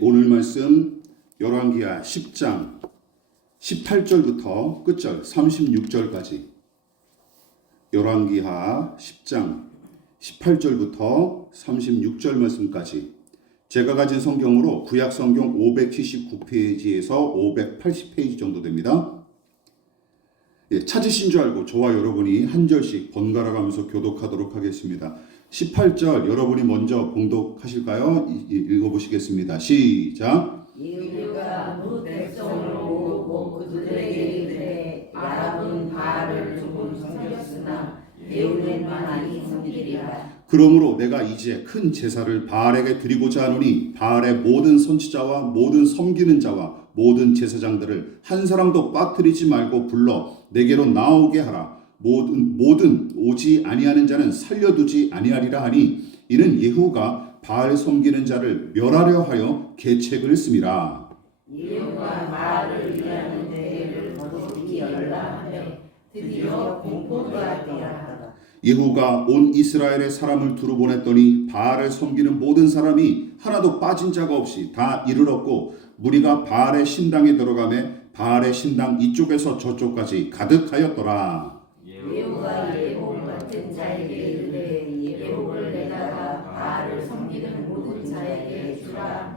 오늘 말씀 열왕기하 10장 18절부터 끝절 36절까지 열왕기하 10장 18절부터 36절 말씀까지 제가 가진 성경으로 구약 성경 579페이지에서 580페이지 정도 됩니다. 찾으신 줄 알고 저와 여러분이 한 절씩 번갈아 가면서 교독하도록 하겠습니다. 18절 여러분이 먼저 봉독하실까요? 읽어보시겠습니다. 시작. 예후가 무 백성을 모으고 그들에게 이르되 아합은 바알을 조금 섬겼으나 예후는 많이 섬기리라. 그러므로 내가 이제 큰 제사를 바알에게 드리고자 하노니 바알의 모든 선지자와 모든 섬기는 자와 모든 제사장들을 한 사람도 빠뜨리지 말고 불러 내게로 나오게 하라. 모든 오지 아니하는 자는 살려두지 아니하리라 하니 이는 예후가 바알 섬기는 자를 멸하려 하여 계책을 씁니다. 예후가 바알을 위하는 대회를 거룩히 열라 하며 드디어 공포가 되었다. 예후가 온 이스라엘의 사람을 두루 보냈더니 바알을 섬기는 모든 사람이 하나도 빠진 자가 없이 다 이르렀고 무리가 바알의 신당에 들어가매 바알의 신당 이쪽에서 저쪽까지 가득하였더라. 예후가 예복 같은 자에게 이르되 예복을 내다가 바알을 섬기는 모든 자에게 주라.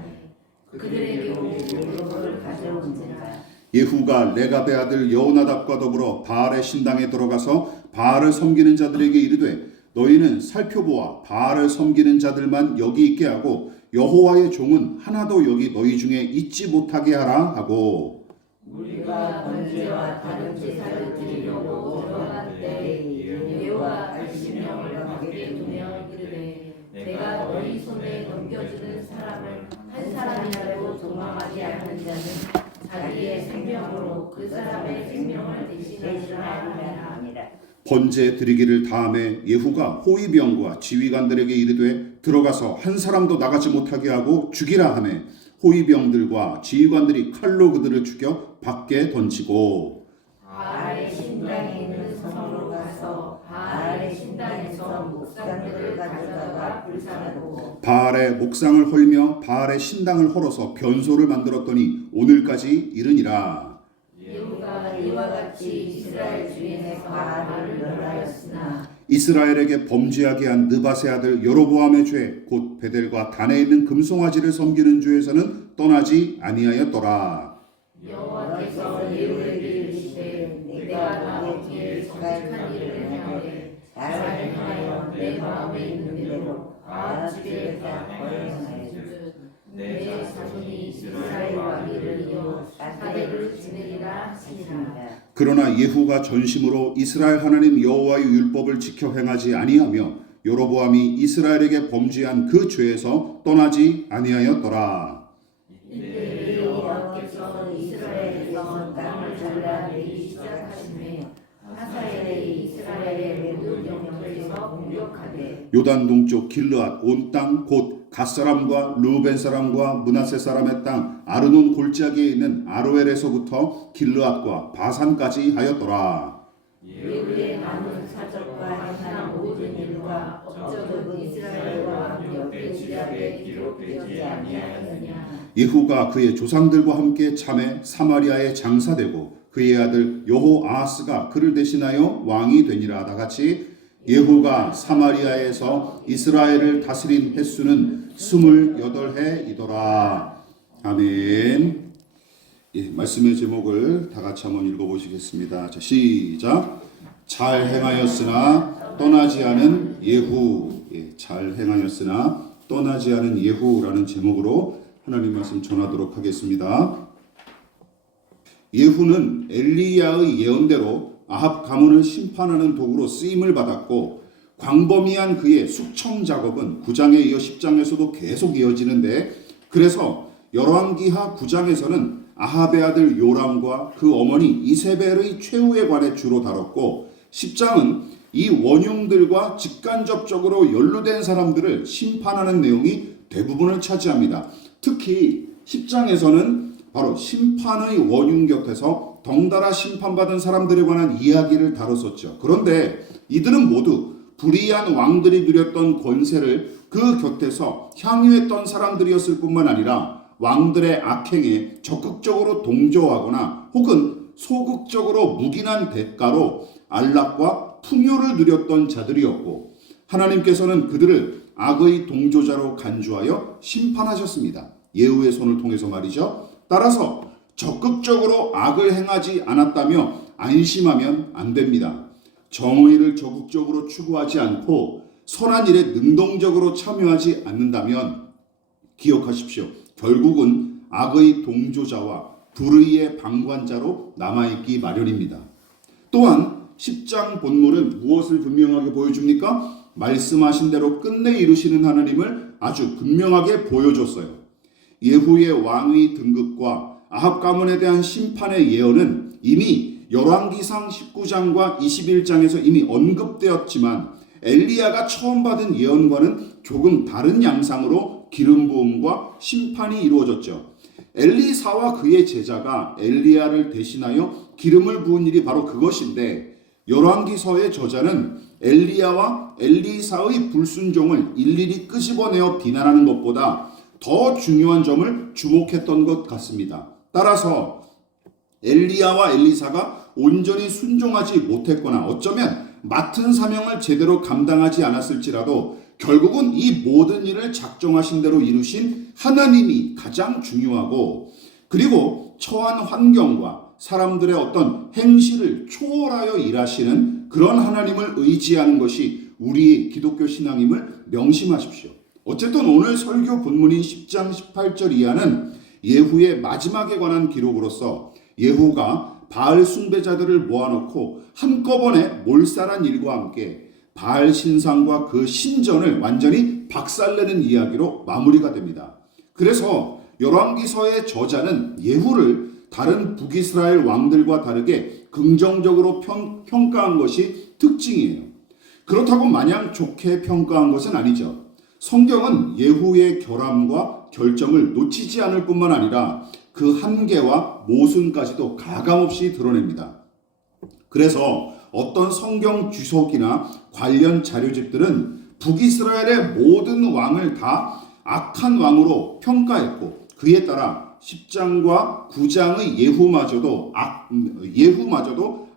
그들에게 오고 예복을 가져온지라. 예후가 레갑의 아들 여호나답과 더불어 바알의 신당에 들어가서 바알을 섬기는 자들에게 이르되 너희는 살펴보아 바알을 섬기는 자들만 여기 있게 하고 여호와의 종은 하나도 여기 너희 중에 있지 못하게 하라 하고 우리가 번제와 다른 제사를 드리려고 들어갈 때 예후와 80명을 밖에 두며 이르되 내가 너희 손에 넘겨주는 사람을 한 사람이라도 도망하지 않는 자는 자기의 생명으로 그 사람의 생명을 대신하시라 하니라. 번제 드리기를 다음에 예후가 호위병과 지휘관들에게 이르되 들어가서 한 사람도 나가지 못하게 하고 죽이라 하매 호위병들과 지휘관들이 칼로 그들을 죽여 밖에 던지고 바알의 신당에 있는 성으로 가서 바알의 신당에서 목상들을 가져다가 불사르고 바알의 목상을 헐며 바알의 신당을 헐어서 변소를 만들었더니 오늘까지 이르니라. 예후가 이와 같이 이스라엘 중에서 바알을 멸하였으나 이스라엘에게 범죄하게 한 느밧의 아들 여로보암의 죄 곧 베델과 단에 있는 금송아지를 섬기는 죄에서는 떠나지 아니하였더라. 여호와께서 예후에게 이르시되 내가 너에게 정직한 일을 행하되 잘 행하여 내 마음에 있는 대로 아합 집에다 거행하였으니 내 자손이 이스라엘 왕위를 이어 사대를 지내리라 하시니라. 그러나 예후가 전심으로 이스라엘 하나님 여호와의 율법을 지켜 행하지 아니하며 여로보암이 이스라엘에게 범죄한 그 죄에서 떠나지 아니하였더라. 이때 여호와께서 이스라엘에서 땅을 잘라내기 시작하시며 하사엘이 이스라엘의 모든 영역에서 공격하되 요단 동쪽 길르앗 온 땅 곧 갓사람과 루벤 사람과 므낫세 사람의 땅 아르논 골짜기에 있는 아로엘에서부터 길르앗과 바산까지 하였더라. 예후의 남은 사적과 행한 모든 일과 업적은 이스라엘과 함께 지략에 기록되지 아니하였느냐. 예후가 그의 조상들과 함께 참에 사마리아에 장사되고 그의 아들 여호아하스가 그를 대신하여 왕이 되니라. 다같이 예후가 사마리아에서 이스라엘을 다스린 횟수는 28해이더라. 아멘. 말씀의 제목을 다 같이 한번 읽어보시겠습니다. 자, 시작. 잘 행하였으나 떠나지 않은 예후. 잘 행하였으나 떠나지 않은 예후라는 제목으로 하나님 말씀 전하도록 하겠습니다. 예후는 엘리야의 예언대로 아합 가문을 심판하는 도구로 쓰임을 받았고 광범위한 그의 숙청 작업은 9장에 이어 10장에서도 계속 이어지는데 그래서 열왕기하 9장에서는 아합의 아들 요람과 그 어머니 이세벨의 최후에 관해 주로 다뤘고 10장은 이 원흉들과 직간접적으로 연루된 사람들을 심판하는 내용이 대부분을 차지합니다. 특히 10장에서는 바로 심판의 원흉 곁에서 덩달아 심판받은 사람들에 관한 이야기를 다뤘었죠. 그런데 이들은 모두 불의한 왕들이 누렸던 권세를 그 곁에서 향유했던 사람들이었을 뿐만 아니라 왕들의 악행에 적극적으로 동조하거나 혹은 소극적으로 묵인한 대가로 안락과 풍요를 누렸던 자들이었고, 하나님께서는 그들을 악의 동조자로 간주하여 심판하셨습니다. 예후의 손을 통해서 말이죠. 따라서 적극적으로 악을 행하지 않았다며 안심하면 안 됩니다. 정의를 적극적으로 추구하지 않고 선한 일에 능동적으로 참여하지 않는다면 기억하십시오. 결국은 악의 동조자와 불의의 방관자로 남아있기 마련입니다. 또한 10장 본문은 무엇을 분명하게 보여줍니까? 말씀하신 대로 끝내 이루시는 하나님을 아주 분명하게 보여줬어요. 예후의 왕위 등극과 아합 가문에 대한 심판의 예언은 이미 열왕기상 19장과 21장에서 이미 언급되었지만 엘리야가 처음 받은 예언과는 조금 다른 양상으로 기름 부음과 심판이 이루어졌죠. 엘리사와 그의 제자가 엘리야를 대신하여 기름을 부은 일이 바로 그것인데, 열왕기서의 저자는 엘리야와 엘리사의 불순종을 일일이 끄집어내어 비난하는 것보다 더 중요한 점을 주목했던 것 같습니다. 따라서 엘리야와 엘리사가 온전히 순종하지 못했거나 어쩌면 맡은 사명을 제대로 감당하지 않았을지라도 결국은 이 모든 일을 작정하신 대로 이루신 하나님이 가장 중요하고, 그리고 처한 환경과 사람들의 어떤 행실을 초월하여 일하시는 그런 하나님을 의지하는 것이 우리 기독교 신앙임을 명심하십시오. 어쨌든 오늘 설교 본문인 10장 18절 이하는 예후의 마지막에 관한 기록으로서 예후가 바알 숭배자들을 모아놓고 한꺼번에 몰살한 일과 함께 바알 신상과 그 신전을 완전히 박살내는 이야기로 마무리가 됩니다. 그래서 열왕기서의 저자는 예후를 다른 북이스라엘 왕들과 다르게 긍정적으로 평가한 것이 특징이에요. 그렇다고 마냥 좋게 평가한 것은 아니죠. 성경은 예후의 결함과 결정을 놓치지 않을 뿐만 아니라 그 한계와 모순까지도 가감없이 드러냅니다. 그래서 어떤 성경 주석이나 관련 자료집들은 북이스라엘의 모든 왕을 다 악한 왕으로 평가했고, 그에 따라 10장과 9장의 예후마저도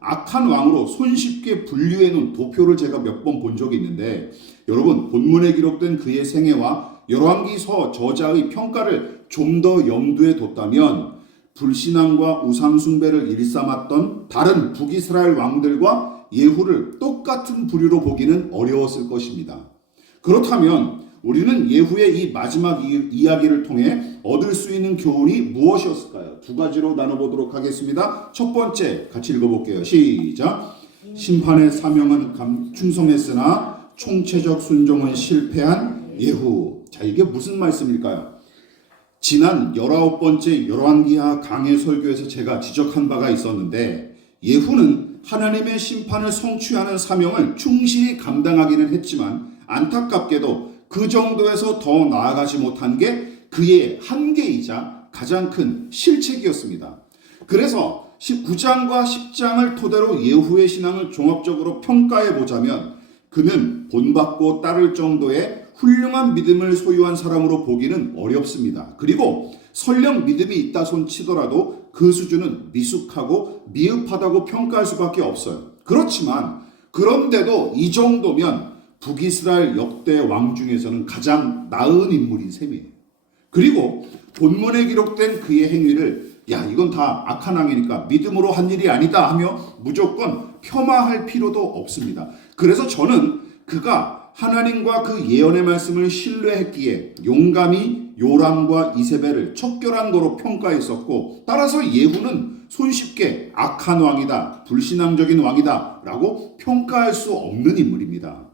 악한 왕으로 손쉽게 분류해 놓은 도표를 제가 몇 번 본 적이 있는데, 여러분 본문에 기록된 그의 생애와 열왕기서 저자의 평가를 좀 더 염두에 뒀다면 불신앙과 우상숭배를 일삼았던 다른 북이스라엘 왕들과 예후를 똑같은 부류로 보기는 어려웠을 것입니다. 그렇다면 우리는 예후의 이 마지막 이야기를 통해 얻을 수 있는 교훈이 무엇이었을까요? 두 가지로 나눠보도록 하겠습니다. 첫 번째 같이 읽어볼게요. 시작. 심판의 사명은 충성했으나 총체적 순종은 실패한 예후. 자, 이게 무슨 말씀일까요? 지난 19번째 열왕기하 강해 설교에서 제가 지적한 바가 있었는데, 예후는 하나님의 심판을 성취하는 사명을 충실히 감당하기는 했지만 안타깝게도 그 정도에서 더 나아가지 못한 게 그의 한계이자 가장 큰 실책이었습니다. 그래서 9장과 10장을 토대로 예후의 신앙을 종합적으로 평가해 보자면 그는 본받고 따를 정도의 훌륭한 믿음을 소유한 사람으로 보기는 어렵습니다. 그리고 설령 믿음이 있다 손 치더라도 그 수준은 미숙하고 미흡하다고 평가할 수밖에 없어요. 그렇지만 그런데도 이 정도면 북이스라엘 역대 왕 중에서는 가장 나은 인물인 셈이에요. 그리고 본문에 기록된 그의 행위를 이건 다 악한 왕이니까 믿음으로 한 일이 아니다 하며 무조건 폄하할 필요도 없습니다. 그래서 저는 그가 하나님과 그 예언의 말씀을 신뢰했기에 용감히 요람과 이세벨을 척결한 거로 평가했었고, 따라서 예후는 손쉽게 악한 왕이다, 불신앙적인 왕이다 라고 평가할 수 없는 인물입니다.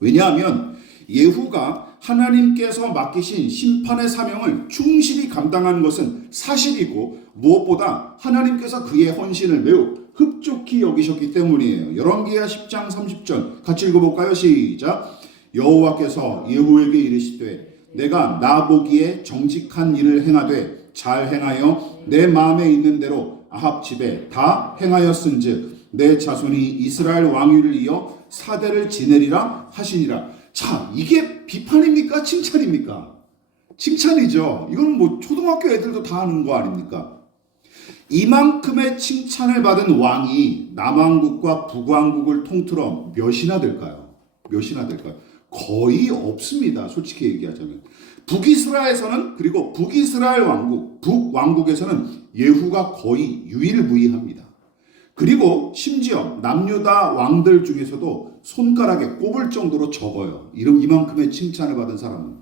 왜냐하면 예후가 하나님께서 맡기신 심판의 사명을 충실히 감당한 것은 사실이고, 무엇보다 하나님께서 그의 헌신을 매우 흡족히 여기셨기 때문이에요. 열왕기하 10장 30절 같이 읽어볼까요? 시작. 여호와께서 예후에게 이르시되 내가 나 보기에 정직한 일을 행하되 잘 행하여 내 마음에 있는 대로 아합 집에 다 행하였은즉 내 자손이 이스라엘 왕위를 이어 사대를 지내리라 하시니라. 자, 이게 비판입니까? 칭찬입니까? 칭찬이죠. 이건 뭐 초등학교 애들도 다 하는 거 아닙니까? 이만큼의 칭찬을 받은 왕이 남왕국과 북왕국을 통틀어 몇이나 될까요? 몇이나 될까요? 거의 없습니다. 솔직히 얘기하자면. 북이스라엘에서는, 그리고 북이스라엘 왕국, 북왕국에서는 예후가 거의 유일무이합니다. 그리고 심지어 남유다 왕들 중에서도 손가락에 꼽을 정도로 적어요. 이만큼의 칭찬을 받은 사람은.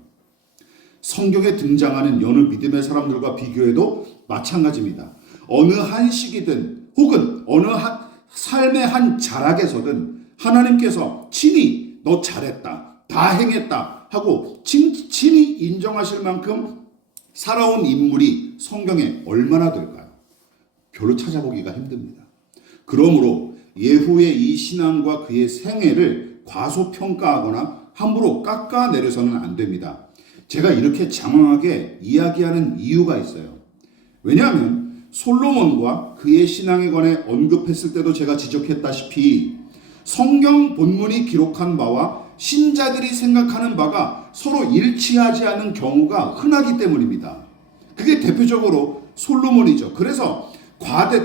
성경에 등장하는 여느 믿음의 사람들과 비교해도 마찬가지입니다. 어느 한 시기든 혹은 어느 한 삶의 한 자락에서든 하나님께서 친히 너 잘했다, 다 행했다 하고 친히 인정하실 만큼 살아온 인물이 성경에 얼마나 될까요? 별로 찾아보기가 힘듭니다. 그러므로 예후의 이 신앙과 그의 생애를 과소평가하거나 함부로 깎아내려서는 안 됩니다. 제가 이렇게 장황하게 이야기하는 이유가 있어요. 왜냐하면 솔로몬과 그의 신앙에 관해 언급했을 때도 제가 지적했다시피 성경 본문이 기록한 바와 신자들이 생각하는 바가 서로 일치하지 않는 경우가 흔하기 때문입니다. 그게 대표적으로 솔로몬이죠. 그래서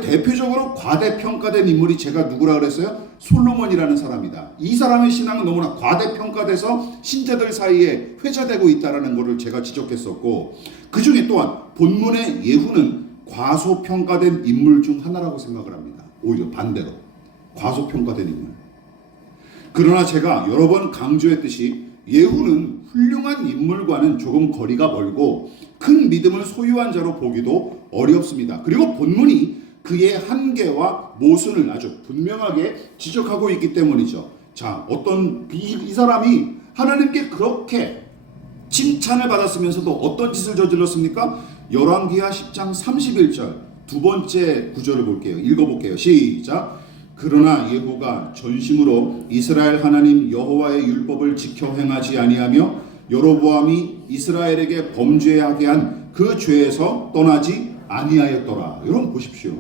대표적으로 과대평가된 인물이 제가 누구라 그랬어요? 솔로몬이라는 사람이다. 이 사람의 신앙은 너무나 과대평가돼서 신자들 사이에 회자되고 있다는 것을 제가 지적했었고, 그 중에 또한 본문의 예후는 과소평가된 인물 중 하나라고 생각을 합니다. 오히려 반대로 과소평가된 인물. 그러나 제가 여러 번 강조했듯이 예후는 훌륭한 인물과는 조금 거리가 멀고 큰 믿음을 소유한 자로 보기도 어렵습니다. 그리고 본문이 그의 한계와 모순을 아주 분명하게 지적하고 있기 때문이죠. 자, 어떤 이 사람이 하나님께 그렇게 칭찬을 받았으면서도 어떤 짓을 저질렀습니까? 열왕기하 10장 31절 두 번째 구절을 볼게요. 읽어볼게요. 시작. 그러나 예후가 전심으로 이스라엘 하나님 여호와의 율법을 지켜 행하지 아니하며 여로보암이 이스라엘에게 범죄하게 한 그 죄에서 떠나지 아니하였더라. 여러분 보십시오.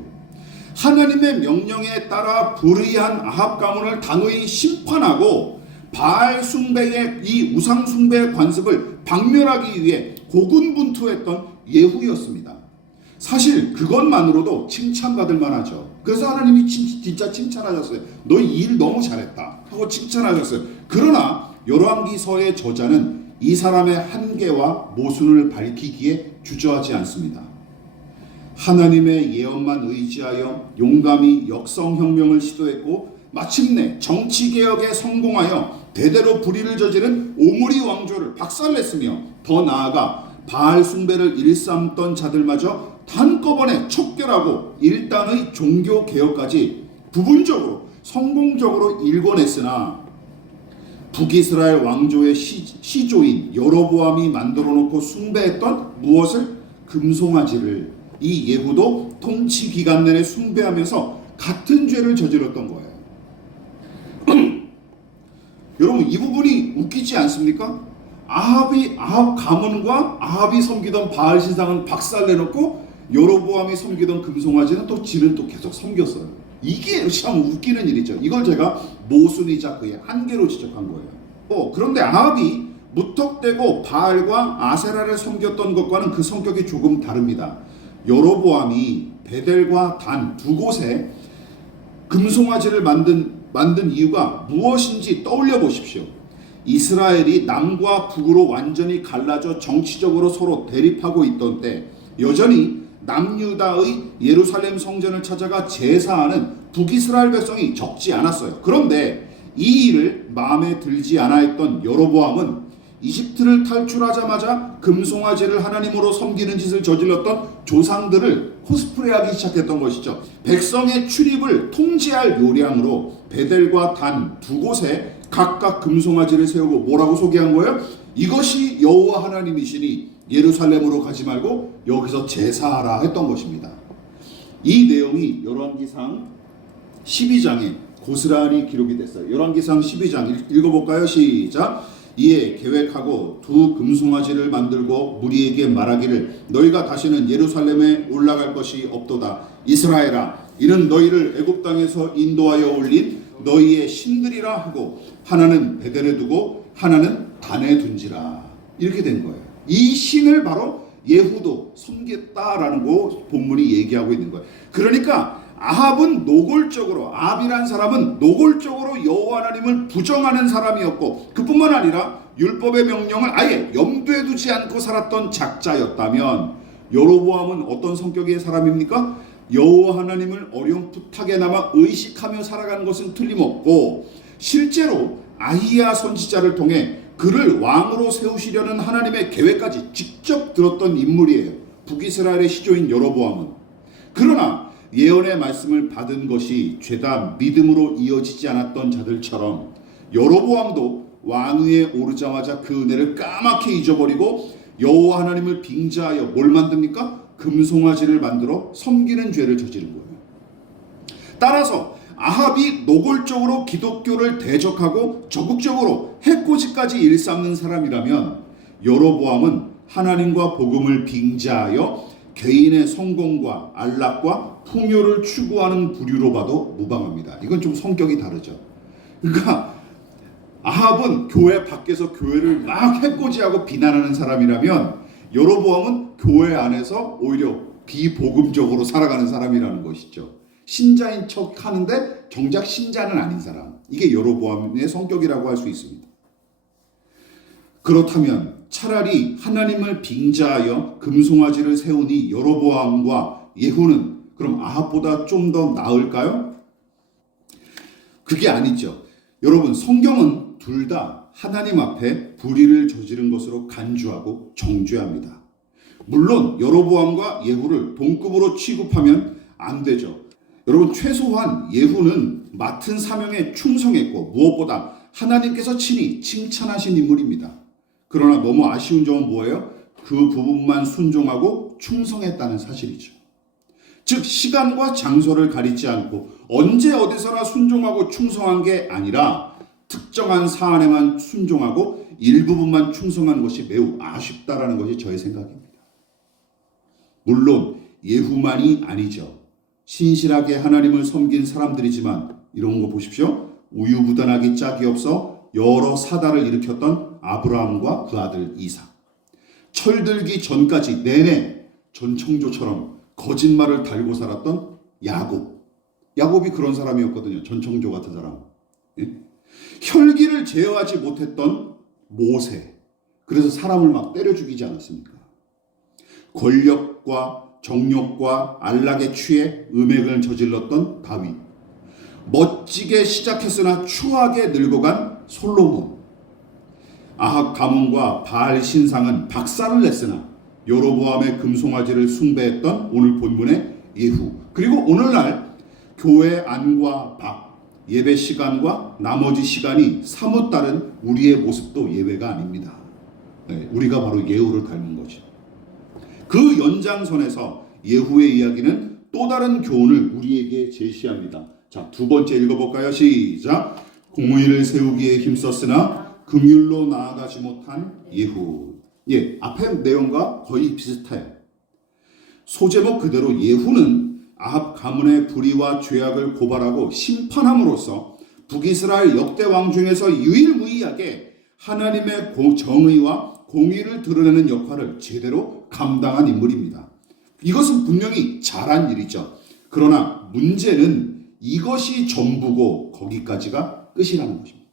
하나님의 명령에 따라 불의한 아합 가문을 단호히 심판하고 바알 숭배의 이 우상 숭배의 관습을 박멸하기 위해 고군분투했던 예후였습니다. 사실 그것만으로도 칭찬받을 만하죠. 그래서 하나님이 진짜 칭찬하셨어요. 너 이 일 너무 잘했다 하고 칭찬하셨어요. 그러나 열왕기서의 저자는 이 사람의 한계와 모순을 밝히기에 주저하지 않습니다. 하나님의 예언만 의지하여 용감히 역성혁명을 시도했고 마침내 정치개혁에 성공하여 대대로 불의를 저지른 오므리 왕조를 박살냈으며 더 나아가 바알 숭배를 일삼던 자들마저 한꺼번에 척결하고 일당의 종교개혁까지 부분적으로 성공적으로 일궈냈으나 북이스라엘 왕조의 시조인 여로보암이 만들어놓고 숭배했던 무엇을? 금송아지를 이 예후도 통치 기간 내내 숭배하면서 같은 죄를 저질렀던 거예요. 여러분 이 부분이 웃기지 않습니까? 아합 가문과 아합이 섬기던 바알 신상은 박살내놓고 여로보암이 섬기던 금송아지는 또 지는 또 계속 섬겼어요. 이게 참 웃기는 일이죠. 이걸 제가 모순이자 그의 한계로 지적한 거예요. 그런데 아합이 무턱대고 바알과 아세라를 섬겼던 것과는 그 성격이 조금 다릅니다. 여로보암이 베델과 단 두 곳에 금송아지를 만든 이유가 무엇인지 떠올려 보십시오. 이스라엘이 남과 북으로 완전히 갈라져 정치적으로 서로 대립하고 있던 때 여전히 남유다의 예루살렘 성전을 찾아가 제사하는 북이스라엘 백성이 적지 않았어요. 그런데 이 일을 마음에 들지 않아 했던 여로보암은 이집트를 탈출하자마자 금송아지를 하나님으로 섬기는 짓을 저질렀던 조상들을 코스프레하기 시작했던 것이죠. 백성의 출입을 통제할 요량으로 베델과 단 두 곳에 각각 금송아지를 세우고 뭐라고 소개한 거예요? 이것이 여호와 하나님이시니 예루살렘으로 가지 말고 여기서 제사하라 했던 것입니다. 이 내용이 열왕기상 12장에 고스란히 기록이 됐어요. 열왕기상 12장 읽어볼까요? 시작. 이에 계획하고 두 금송아지를 만들고 무리에게 말하기를 너희가 다시는 예루살렘에 올라갈 것이 없도다. 이스라엘아, 이는 너희를 애굽 땅에서 인도하여 올린 너희의 신들이라 하고 하나는 베델에 두고 하나는 단에 둔지라. 이렇게 된 거예요. 이 신을 바로 예후도 섬겼다라는 거 본문이 얘기하고 있는 거예요. 그러니까 아합은 노골적으로, 아합이란 사람은 노골적으로 여호와 하나님을 부정하는 사람이었고, 그뿐만 아니라 율법의 명령을 아예 염두에 두지 않고 살았던 작자였다면, 여로보암은 어떤 성격의 사람입니까? 여호와 하나님을 어렴풋하게나마 의식하며 살아가는 것은 틀림없고, 실제로 아히야 선지자를 통해 그를 왕으로 세우시려는 하나님의 계획까지 직접 들었던 인물이에요. 북이스라엘의 시조인 여로보암은. 그러나 예언의 말씀을 받은 것이 죄다 믿음으로 이어지지 않았던 자들처럼 여로보암도 왕위에 오르자마자 그 은혜를 까맣게 잊어버리고 여호와 하나님을 빙자하여 뭘 만듭니까? 금송아지를 만들어 섬기는 죄를 저지른 거예요. 따라서 아합이 노골적으로 기독교를 대적하고 적극적으로 해코지까지 일삼는 사람이라면, 여로보암은 하나님과 복음을 빙자하여 개인의 성공과 안락과 풍요를 추구하는 부류로 봐도 무방합니다. 이건 좀 성격이 다르죠. 그러니까 아합은 교회 밖에서 교회를 막 해코지하고 비난하는 사람이라면, 여로보암은 교회 안에서 오히려 비복음적으로 살아가는 사람이라는 것이죠. 신자인 척 하는데 정작 신자는 아닌 사람. 이게 여로보암의 성격이라고 할 수 있습니다. 그렇다면 차라리 하나님을 빙자하여 금송아지를 세우니 여로보암과 예후는 그럼 아합보다 좀 더 나을까요? 그게 아니죠. 여러분, 성경은 둘 다 하나님 앞에 불의를 저지른 것으로 간주하고 정죄합니다. 물론 여로보암과 예후를 동급으로 취급하면 안 되죠. 여러분, 최소한 예후는 맡은 사명에 충성했고 무엇보다 하나님께서 친히 칭찬하신 인물입니다. 그러나 너무 아쉬운 점은 뭐예요? 그 부분만 순종하고 충성했다는 사실이죠. 즉, 시간과 장소를 가리지 않고 언제 어디서나 순종하고 충성한 게 아니라 특정한 사안에만 순종하고 일부분만 충성한 것이 매우 아쉽다라는 것이 저의 생각입니다. 물론 예후만이 아니죠. 신실하게 하나님을 섬긴 사람들이지만 이런 거 보십시오. 우유부단하기 짝이 없어 여러 사달을 일으켰던 아브라함과 그 아들 이삭. 철들기 전까지 내내 전청조처럼 거짓말을 달고 살았던 야곱. 야곱이 그런 사람이었거든요. 전청조 같은 사람. 예? 혈기를 제어하지 못했던 모세. 그래서 사람을 막 때려 죽이지 않았습니까? 권력과 정욕과 안락에 취해 음행을 저질렀던 다윗. 멋지게 시작했으나 추하게 늙어간 솔로몬. 아합 가문과 바알 신상은 박살을 냈으나 여로보암의 금송아지를 숭배했던 오늘 본문의 예후. 그리고 오늘날 교회 안과 밖, 예배 시간과 나머지 시간이 사뭇 다른 우리의 모습도 예외가 아닙니다. 네, 우리가 바로 예후를 닮은 거죠. 그 연장선에서 예후의 이야기는 또 다른 교훈을 우리에게 제시합니다. 자, 두 번째 읽어볼까요? 시작. 공의를 세우기에 힘썼으나 긍휼로 나아가지 못한 예후. 예, 앞의 내용과 거의 비슷해요. 소제목 그대로 예후는 아합 가문의 불의와 죄악을 고발하고 심판함으로써 북이스라엘 역대 왕 중에서 유일무이하게 하나님의 정의와 공의를 드러내는 역할을 제대로 감당한 인물입니다. 이것은 분명히 잘한 일이죠. 그러나 문제는 이것이 전부고 거기까지가 끝이라는 것입니다.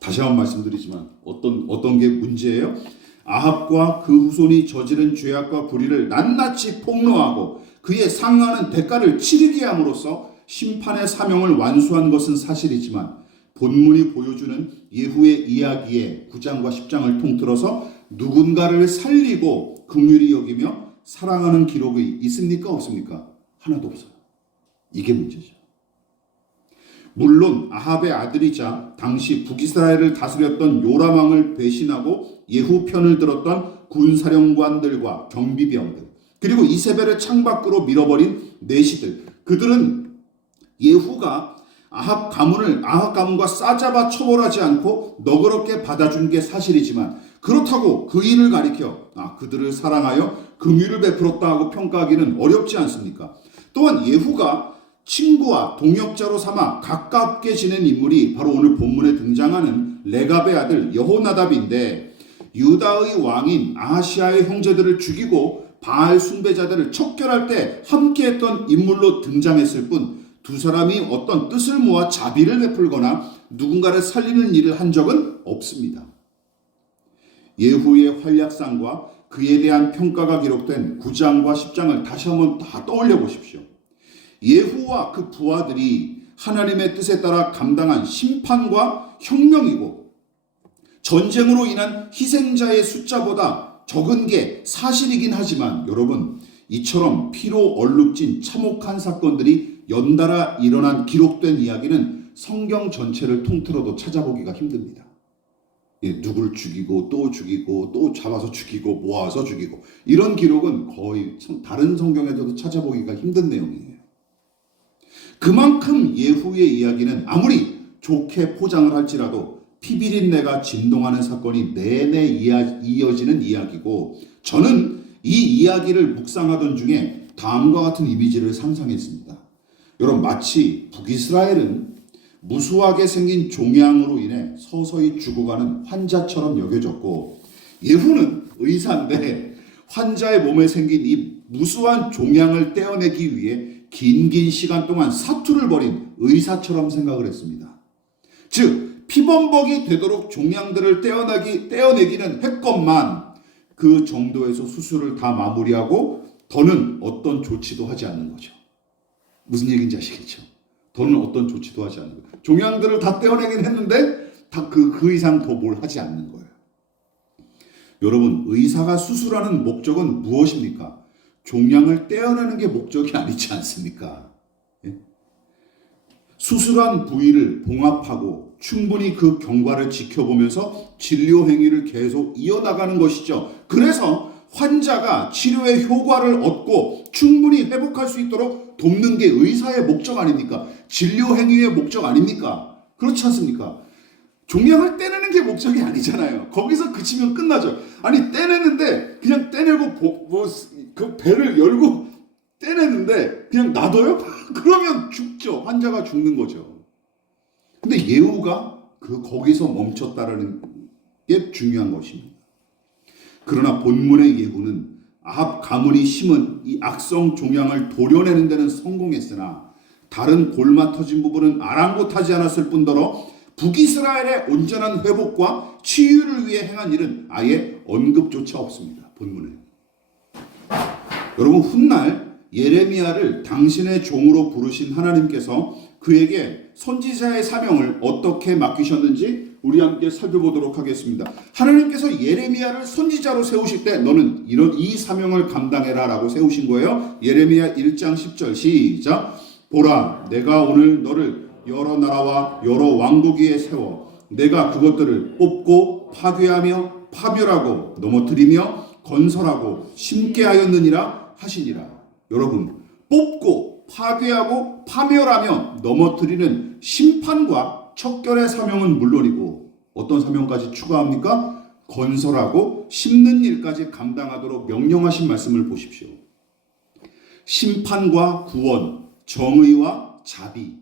다시 한번 말씀드리지만 어떤 게 문제예요? 아합과 그 후손이 저지른 죄악과 불의를 낱낱이 폭로하고 그에 상응하는 대가를 치르게 함으로써 심판의 사명을 완수한 것은 사실이지만, 본문이 보여주는 예후의 이야기의 9장과 10장을 통틀어서 누군가를 살리고 긍휼히 여기며 사랑하는 기록이 있습니까? 없습니까? 하나도 없어요. 이게 문제죠. 물론 아합의 아들이자 당시 북이스라엘을 다스렸던 요람 왕을 배신하고 예후 편을 들었던 군사령관들과 경비병들, 그리고 이세벨을 창밖으로 밀어버린 내시들, 그들은 예후가 아합 가문과 싸잡아 처벌하지 않고 너그럽게 받아준 게 사실이지만, 그렇다고 그 일을 가리켜 그들을 사랑하여 긍휼을 베풀었다 하고 평가하기는 어렵지 않습니까? 또한 예후가 친구와 동역자로 삼아 가깝게 지낸 인물이 바로 오늘 본문에 등장하는 레갑의 아들 여호나답인데, 유다의 왕인 아하시아의 형제들을 죽이고 바알 숭배자들을 척결할 때 함께했던 인물로 등장했을 뿐 두 사람이 어떤 뜻을 모아 자비를 베풀거나 누군가를 살리는 일을 한 적은 없습니다. 예후의 활약상과 그에 대한 평가가 기록된 9장과 10장을 다시 한번 다 떠올려 보십시오. 예후와 그 부하들이 하나님의 뜻에 따라 감당한 심판과 혁명이고 전쟁으로 인한 희생자의 숫자보다 적은 게 사실이긴 하지만 여러분, 이처럼 피로 얼룩진 참혹한 사건들이 연달아 일어난 기록된 이야기는 성경 전체를 통틀어도 찾아보기가 힘듭니다. 누굴 죽이고 또 잡아서 죽이고 모아서 죽이고 이런 기록은 거의 다른 성경에서도 찾아보기가 힘든 내용이에요. 그만큼 예후의 이야기는 아무리 좋게 포장을 할지라도 피비린내가 진동하는 사건이 내내 이어지는 이야기고, 저는 이 이야기를 묵상하던 중에 다음과 같은 이미지를 상상했습니다. 여러분, 마치 북이스라엘은 무수하게 생긴 종양으로 인해 서서히 죽어가는 환자처럼 여겨졌고, 예후는 의사인데 환자의 몸에 생긴 이 무수한 종양을 떼어내기 위해 긴 시간 동안 사투를 벌인 의사처럼 생각을 했습니다. 즉 피범벅이 되도록 종양들을 떼어내기는 했건만 그 정도에서 수술을 다 마무리하고 더는 어떤 조치도 하지 않는 거죠. 무슨 얘기인지 아시겠죠? 더는 어떤 조치도 하지 않는 거예요. 종양들을 다 떼어내긴 했는데 다 그 이상 더 뭘 하지 않는 거예요. 여러분, 의사가 수술하는 목적은 무엇입니까? 종양을 떼어내는 게 목적이 아니지 않습니까? 예? 수술한 부위를 봉합하고 충분히 그 경과를 지켜보면서 진료 행위를 계속 이어나가는 것이죠. 그래서 환자가 치료의 효과를 얻고 충분히 회복할 수 있도록 돕는 게 의사의 목적 아닙니까? 진료 행위의 목적 아닙니까? 그렇지 않습니까? 종양을 떼내는 게 목적이 아니잖아요. 거기서 그치면 끝나죠. 아니, 떼내는데 그냥 떼내고 그 배를 열고 떼내는데 그냥 놔둬요? 그러면 죽죠. 환자가 죽는 거죠. 근데 예후가 거기서 멈췄다라는 게 중요한 것입니다. 그러나 본문의 예후는 아합 가문이 심은 이 악성 종양을 도려내는 데는 성공했으나 다른 골마 터진 부분은 아랑곳하지 않았을 뿐더러 북이스라엘의 온전한 회복과 치유를 위해 행한 일은 아예 언급조차 없습니다. 본문에. 여러분, 훗날 예레미야를 당신의 종으로 부르신 하나님께서 그에게 선지자의 사명을 어떻게 맡기셨는지 우리 함께 살펴보도록 하겠습니다. 하나님께서 예레미야를 선지자로 세우실 때 너는 이 사명을 감당해라 라고 세우신 거예요. 예레미야 1장 10절 시작. 보라, 내가 오늘 너를 여러 나라와 여러 왕국 위에 세워 내가 그것들을 뽑고 파괴하며 파멸하고 넘어뜨리며 건설하고 심게 하였느니라 하시니라. 여러분, 뽑고 파괴하고 파멸하며 넘어뜨리는 심판과 척결의 사명은 물론이고 어떤 사명까지 추가합니까? 건설하고 심는 일까지 감당하도록 명령하신 말씀을 보십시오. 심판과 구원, 정의와 자비,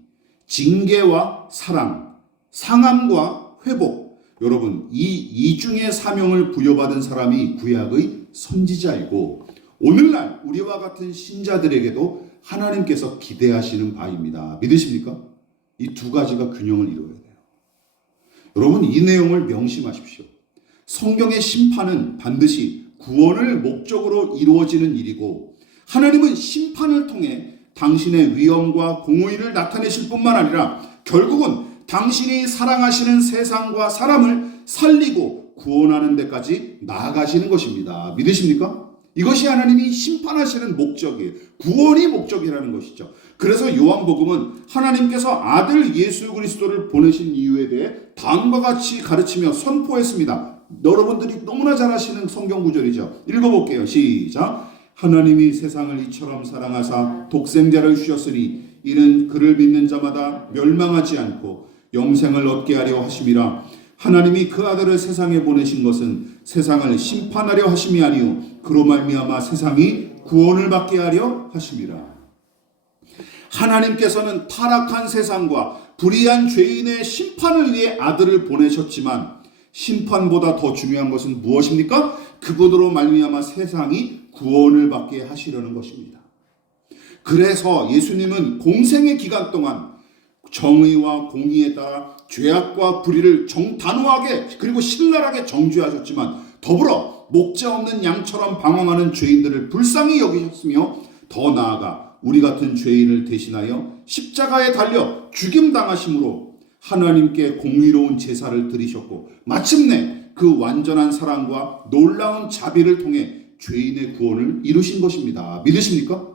징계와 사랑, 상함과 회복. 여러분, 이 이중의 사명을 부여받은 사람이 구약의 선지자이고 오늘날 우리와 같은 신자들에게도 하나님께서 기대하시는 바입니다. 믿으십니까? 이 두 가지가 균형을 이루어야 돼요. 여러분, 이 내용을 명심하십시오. 성경의 심판은 반드시 구원을 목적으로 이루어지는 일이고 하나님은 심판을 통해 당신의 위엄과 공의를 나타내실 뿐만 아니라 결국은 당신이 사랑하시는 세상과 사람을 살리고 구원하는 데까지 나아가시는 것입니다. 믿으십니까? 이것이 하나님이 심판하시는 목적이에요. 구원이 목적이라는 것이죠. 그래서 요한복음은 하나님께서 아들 예수 그리스도를 보내신 이유에 대해 다음과 같이 가르치며 선포했습니다. 여러분들이 너무나 잘 아시는 성경 구절이죠. 읽어볼게요. 시작. 하나님이 세상을 이처럼 사랑하사 독생자를 주셨으니 이는 그를 믿는 자마다 멸망하지 않고 영생을 얻게 하려 하심이라. 하나님이 그 아들을 세상에 보내신 것은 세상을 심판하려 하심이 아니요 그로 말미암아 세상이 구원을 받게 하려 하심이라. 하나님께서는 타락한 세상과 불의한 죄인의 심판을 위해 아들을 보내셨지만 심판보다 더 중요한 것은 무엇입니까? 그분으로 말미암아 세상이 구원을 받게 하시려는 것입니다. 그래서 예수님은 공생의 기간 동안 정의와 공의에 따라 죄악과 불의를 단호하게 그리고 신랄하게 정죄하셨지만 더불어 목자 없는 양처럼 방황하는 죄인들을 불쌍히 여기셨으며 더 나아가 우리 같은 죄인을 대신하여 십자가에 달려 죽임당하심으로 하나님께 공의로운 제사를 드리셨고 마침내 그 완전한 사랑과 놀라운 자비를 통해 죄인의 구원을 이루신 것입니다. 믿으십니까?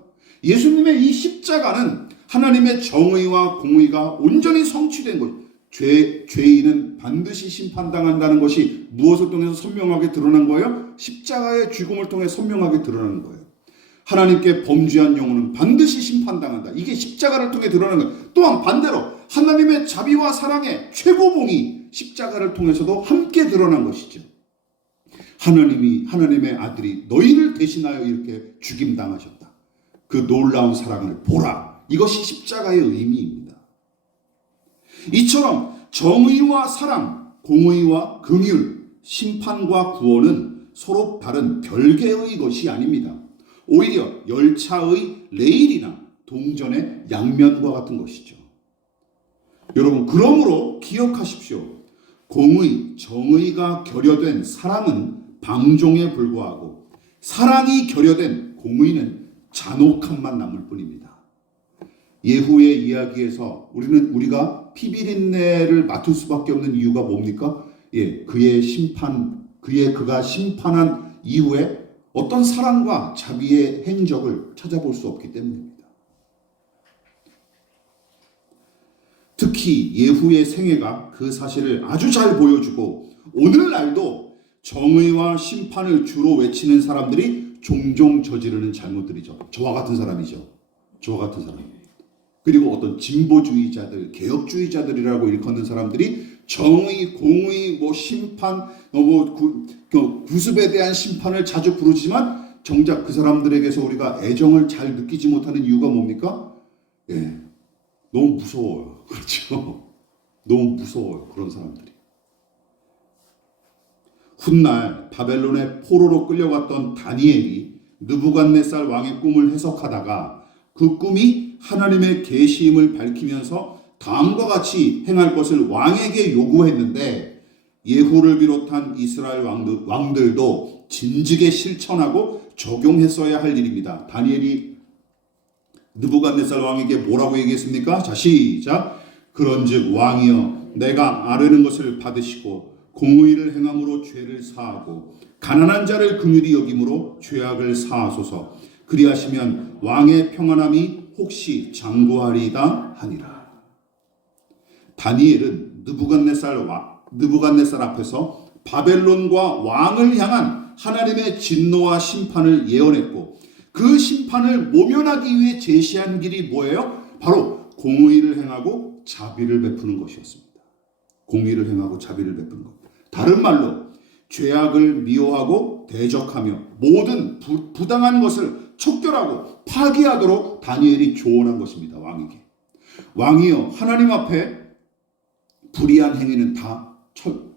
예수님의 이 십자가는 하나님의 정의와 공의가 온전히 성취된 것, 죄인은 반드시 심판당한다는 것이 무엇을 통해서 선명하게 드러난 거예요? 십자가의 죽음을 통해 선명하게 드러나는 거예요. 하나님께 범죄한 영혼은 반드시 심판당한다. 이게 십자가를 통해 드러나는 거예요. 또한 반대로 하나님의 자비와 사랑의 최고봉이 십자가를 통해서도 함께 드러난 것이죠. 하나님의 아들이 너희를 대신하여 이렇게 죽임당하셨다. 그 놀라운 사랑을 보라. 이것이 십자가의 의미입니다. 이처럼 정의와 사랑, 공의와 긍휼, 심판과 구원은 서로 다른 별개의 것이 아닙니다. 오히려 열차의 레일이나 동전의 양면과 같은 것이죠. 여러분, 그러므로 기억하십시오. 공의, 정의가 결여된 사랑은 방종에 불과하고 사랑이 결여된 공의는 잔혹함만 남을 뿐입니다. 예후의 이야기에서 우리가 피비린내를 맡을 수밖에 없는 이유가 뭡니까? 그가 심판한 이후에 어떤 사랑과 자비의 행적을 찾아볼 수 없기 때문입니다. 특히 예후의 생애가 그 사실을 아주 잘 보여주고 오늘날도 정의와 심판을 주로 외치는 사람들이 종종 저지르는 잘못들이죠. 저와 같은 사람이죠. 저와 같은 사람. 그리고 어떤 진보주의자들, 개혁주의자들이라고 일컫는 사람들이 정의, 공의, 심판, 구습에 대한 심판을 자주 부르지만 정작 그 사람들에게서 우리가 애정을 잘 느끼지 못하는 이유가 뭡니까? 너무 무서워요. 그렇죠? 너무 무서워요. 그런 사람들이. 훗날 바벨론의 포로로 끌려갔던 다니엘이 느부갓네살 왕의 꿈을 해석하다가 그 꿈이 하나님의 계시임을 밝히면서 다음과 같이 행할 것을 왕에게 요구했는데 예후를 비롯한 이스라엘 왕들도 진즉에 실천하고 적용했어야 할 일입니다. 다니엘이 느부갓네살 왕에게 뭐라고 얘기했습니까? 자, 시작. 그런즉 왕이여 내가 아뢰는 것을 받으시고 공의를 행함으로 죄를 사하고 가난한 자를 긍휼히 여김으로 죄악을 사하소서. 그리하시면 왕의 평안함이 혹시 장구하리이다 하니라. 다니엘은 느부갓네살 앞에서 바벨론과 왕을 향한 하나님의 진노와 심판을 예언했고 그 심판을 모면하기 위해 제시한 길이 뭐예요? 바로 공의를 행하고 자비를 베푸는 것이었습니다. 공의를 행하고 자비를 베푸는 것. 다른 말로 죄악을 미워하고 대적하며 모든 부당한 것을 척결하고 파기하도록 다니엘이 조언한 것입니다. 왕에게. 왕이여 하나님 앞에 불의한 행위는 다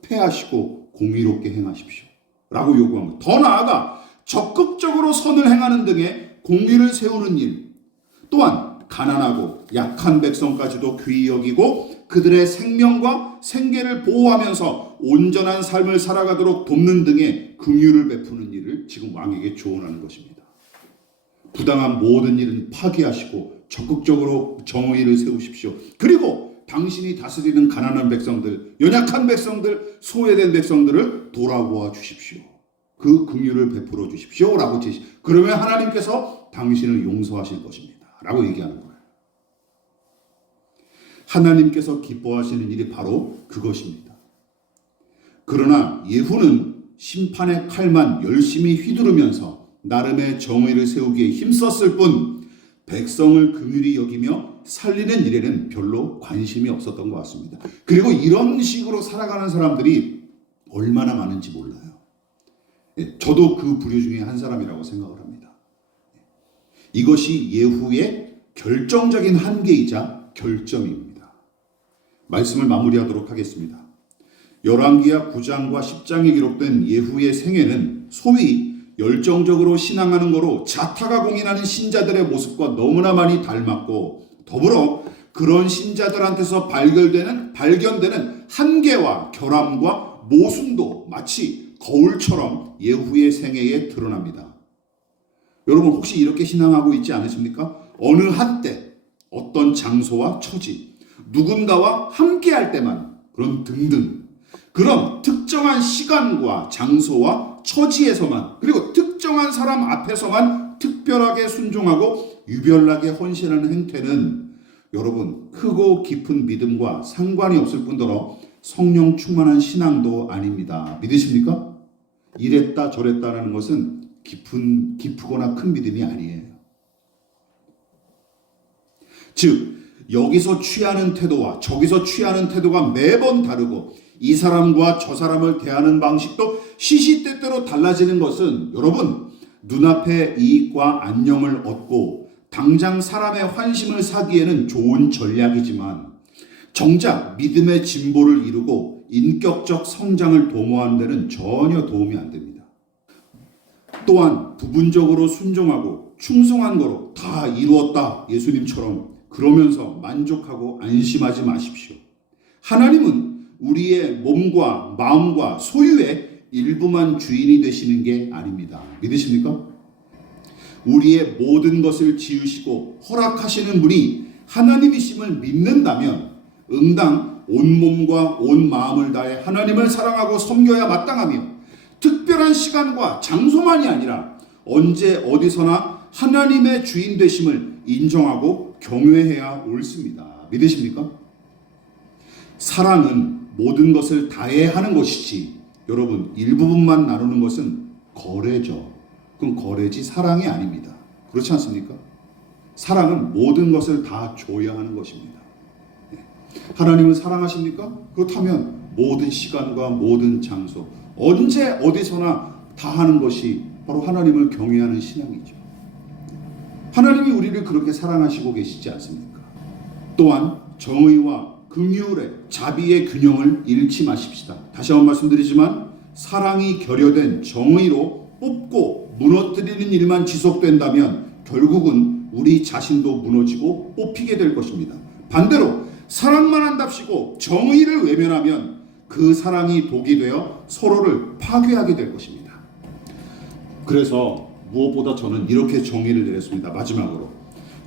폐하시고 공의롭게 행하십시오. 라고 요구한 것. 더 나아가 적극적으로 선을 행하는 등의 공의를 세우는 일, 또한 가난하고 약한 백성까지도 귀히 여기고 그들의 생명과 생계를 보호하면서 온전한 삶을 살아가도록 돕는 등의 긍휼을 베푸는 일을 지금 왕에게 조언하는 것입니다. 부당한 모든 일은 파기하시고 적극적으로 정의를 세우십시오. 그리고 당신이 다스리는 가난한 백성들, 연약한 백성들, 소외된 백성들을 돌아보아 주십시오. 그 긍휼을 베풀어 주십시오. 라고 그러면 하나님께서 당신을 용서하실 것입니다. 라고 얘기하는 거예요. 하나님께서 기뻐하시는 일이 바로 그것입니다. 그러나 예후는 심판의 칼만 열심히 휘두르면서 나름의 정의를 세우기에 힘썼을 뿐 백성을 긍휼히 여기며 살리는 일에는 별로 관심이 없었던 것 같습니다. 그리고 이런 식으로 살아가는 사람들이 얼마나 많은지 몰라요. 저도 그 부류 중에 한 사람이라고 생각을 합니다. 이것이 예후의 결정적인 한계이자 결점입니다. 말씀을 마무리하도록 하겠습니다. 열왕기하 9장과 10장에 기록된 예후의 생애는 소위 열정적으로 신앙하는 거로 자타가 공인하는 신자들의 모습과 너무나 많이 닮았고, 더불어 그런 신자들한테서 발견되는 한계와 결함과 모순도 마치 거울처럼 예후의 생애에 드러납니다. 여러분 혹시 이렇게 신앙하고 있지 않으십니까? 어느 한때 어떤 장소와 처지, 누군가와 함께할 때만, 그런 등등, 그런 특정한 시간과 장소와 처지에서만, 그리고 특정한 사람 앞에서만 특별하게 순종하고 유별나게 헌신하는 행태는 여러분 크고 깊은 믿음과 상관이 없을 뿐더러 성령 충만한 신앙도 아닙니다. 믿으십니까? 이랬다 저랬다라는 것은 깊으거나 큰 믿음이 아니에요. 즉 여기서 취하는 태도와 저기서 취하는 태도가 매번 다르고 이 사람과 저 사람을 대하는 방식도 시시때때로 달라지는 것은 여러분 눈앞의 이익과 안녕을 얻고 당장 사람의 환심을 사기에는 좋은 전략이지만 정작 믿음의 진보를 이루고 인격적 성장을 도모하는 데는 전혀 도움이 안 됩니다. 또한 부분적으로 순종하고 충성한 거로 다 이루었다 예수님처럼 그러면서 만족하고 안심하지 마십시오. 하나님은 우리의 몸과 마음과 소유의 일부만 주인이 되시는 게 아닙니다. 믿으십니까? 우리의 모든 것을 지으시고 허락하시는 분이 하나님이심을 믿는다면 응당 온 몸과 온 마음을 다해 하나님을 사랑하고 섬겨야 마땅하며 특별한 시간과 장소만이 아니라 언제 어디서나 하나님의 주인 되심을 인정하고 경외해야 옳습니다. 믿으십니까? 사랑은 모든 것을 다해야 하는 것이지 여러분 일부분만 나누는 것은 거래죠. 그건 거래지 사랑이 아닙니다. 그렇지 않습니까? 사랑은 모든 것을 다 줘야 하는 것입니다. 하나님을 사랑하십니까? 그렇다면 모든 시간과 모든 장소 언제 어디서나 다 하는 것이 바로 하나님을 경외하는 신앙이죠. 하나님이 우리를 그렇게 사랑하시고 계시지 않습니까? 또한 정의와 긍휼의 자비의 균형을 잃지 마십시다. 다시 한번 말씀드리지만 사랑이 결여된 정의로 뽑고 무너뜨리는 일만 지속된다면 결국은 우리 자신도 무너지고 뽑히게 될 것입니다. 반대로 사랑만 한답시고 정의를 외면하면 그 사랑이 독이 되어 서로를 파괴하게 될 것입니다. 그래서 무엇보다 저는 이렇게 정의를 내렸습니다. 마지막으로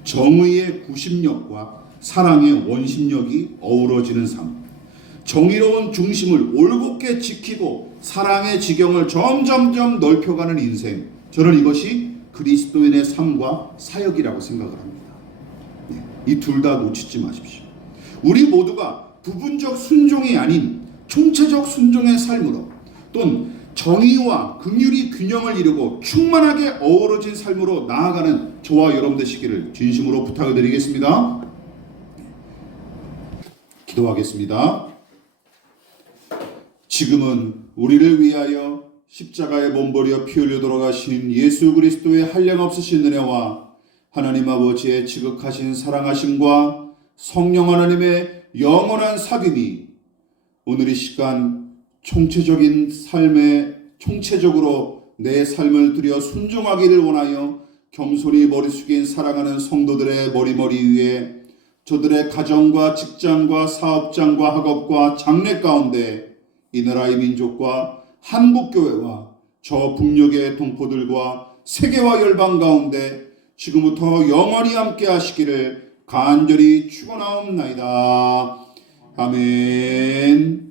정의의 구심력과 사랑의 원심력이 어우러지는 삶, 정의로운 중심을 올곧게 지키고 사랑의 지경을 점점점 넓혀가는 인생, 저는 이것이 그리스도인의 삶과 사역이라고 생각을 합니다. 이 둘 다 놓치지 마십시오. 우리 모두가 부분적 순종이 아닌 총체적 순종의 삶으로 또는 정의와 긍휼이 균형을 이루고 충만하게 어우러진 삶으로 나아가는 저와 여러분 되시기를 진심으로 부탁을 드리겠습니다. 기도하겠습니다. 지금은 우리를 위하여 십자가에 몸버려 피 흘려 돌아가신 예수 그리스도의 한량없으신 은혜와 하나님 아버지의 지극하신 사랑하심과 성령 하나님의 영원한 사귐이 오늘 이 시간 총체적으로 내 삶을 들여 순종하기를 원하여 겸손히 머리 숙인 사랑하는 성도들의 머리 위에 저들의 가정과 직장과 사업장과 학업과 장래 가운데 이 나라의 민족과 한국교회와 저 북녘의 동포들과 세계와 열방 가운데 지금부터 영원히 함께 하시기를 간절히 축원하옵나이다. 아멘.